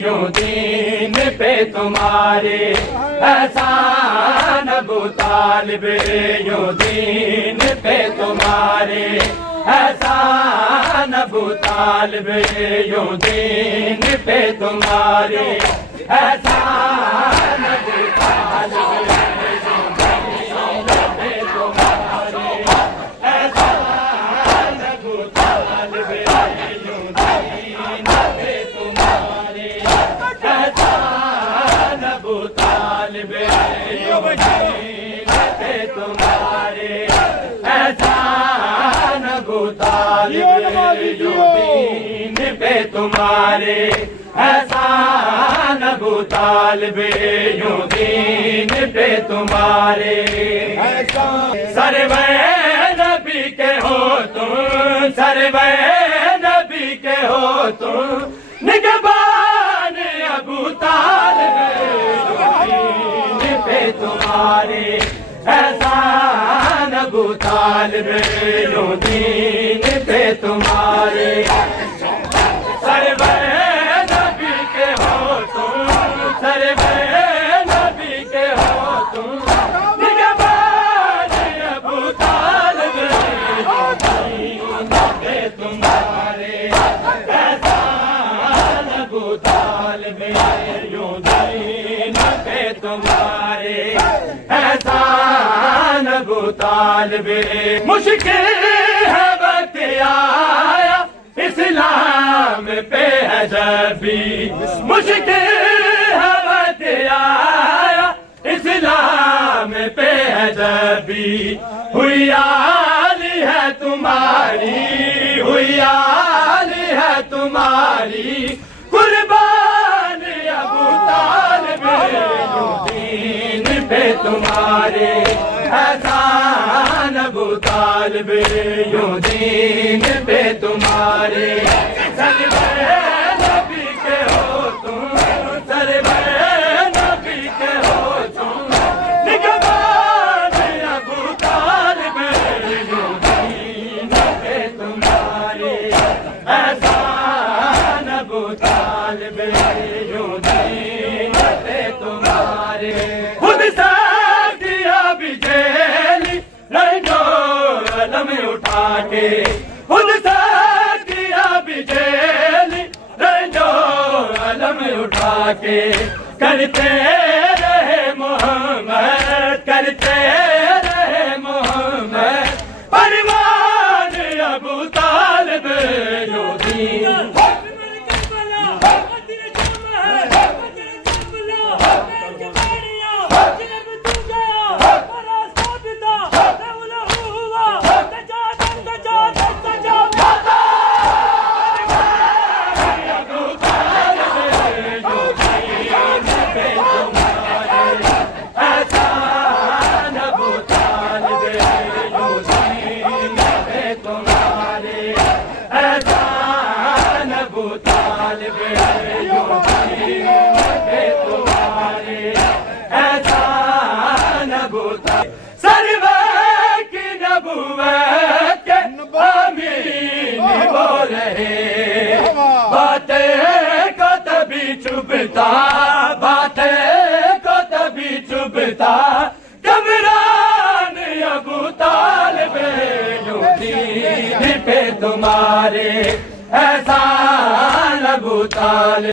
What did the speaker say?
یوں دین پہ تمہارے احسان ابو طالب، یوں دین پہ تمہارے احسان ابو طالب، یوں دین پہ تمہارے احسان ابو طالب، تمہارے احسان ابو طالب، یوں دین پہ تمہارے احسان ابو طالب، یوں دین پہ تمہارے سروے نبی کے ہو تم، سروے نبی کے ہو تم، نگہبان ابو طالب، تمہارے احسان ابو طالب، یوں دین پہ تمہارے سروے نبی کے ہو تم، سروے نبی کے ہو تم، نگہبان ابو طالب، یوں دین پہ تمہارے احسان ابو طالب، یوں دین پہ تمہارے احسان ابو طالب۔ مشکل ہے وقت آیا اسلام پہ ہے جب بھی، مشکل ہے وقت آیا اسلام پہ ہے جب بھی، ہوئی آلی ہے تمہاری، ہوئی آلی ہے تمہاری، قربان ابو طالب، یوں دین پہ تمہارے احسان ابو طالب، یوں دین پہ تمہارے سروے نبی کے ہو تم، سروے نبی کے ہو تم، نگہبان ابو طالب، یوں دین پہ تمہارے احسان ابو طالب، یوں دین پہ تمہارے خود سے کیا بھی جیلی رنجو علم اٹھا کے، خود سے کیا بھی جیلی رنجو علم اٹھا کے، کرتے رہے محمد، کرتے رہے محمد پروان ابو طالب، یوں دین چبھتا، باتیں کو تبھی چبھتا کمران ابو طالب، یوں دین پہ تمہارے احسان ابو طالب۔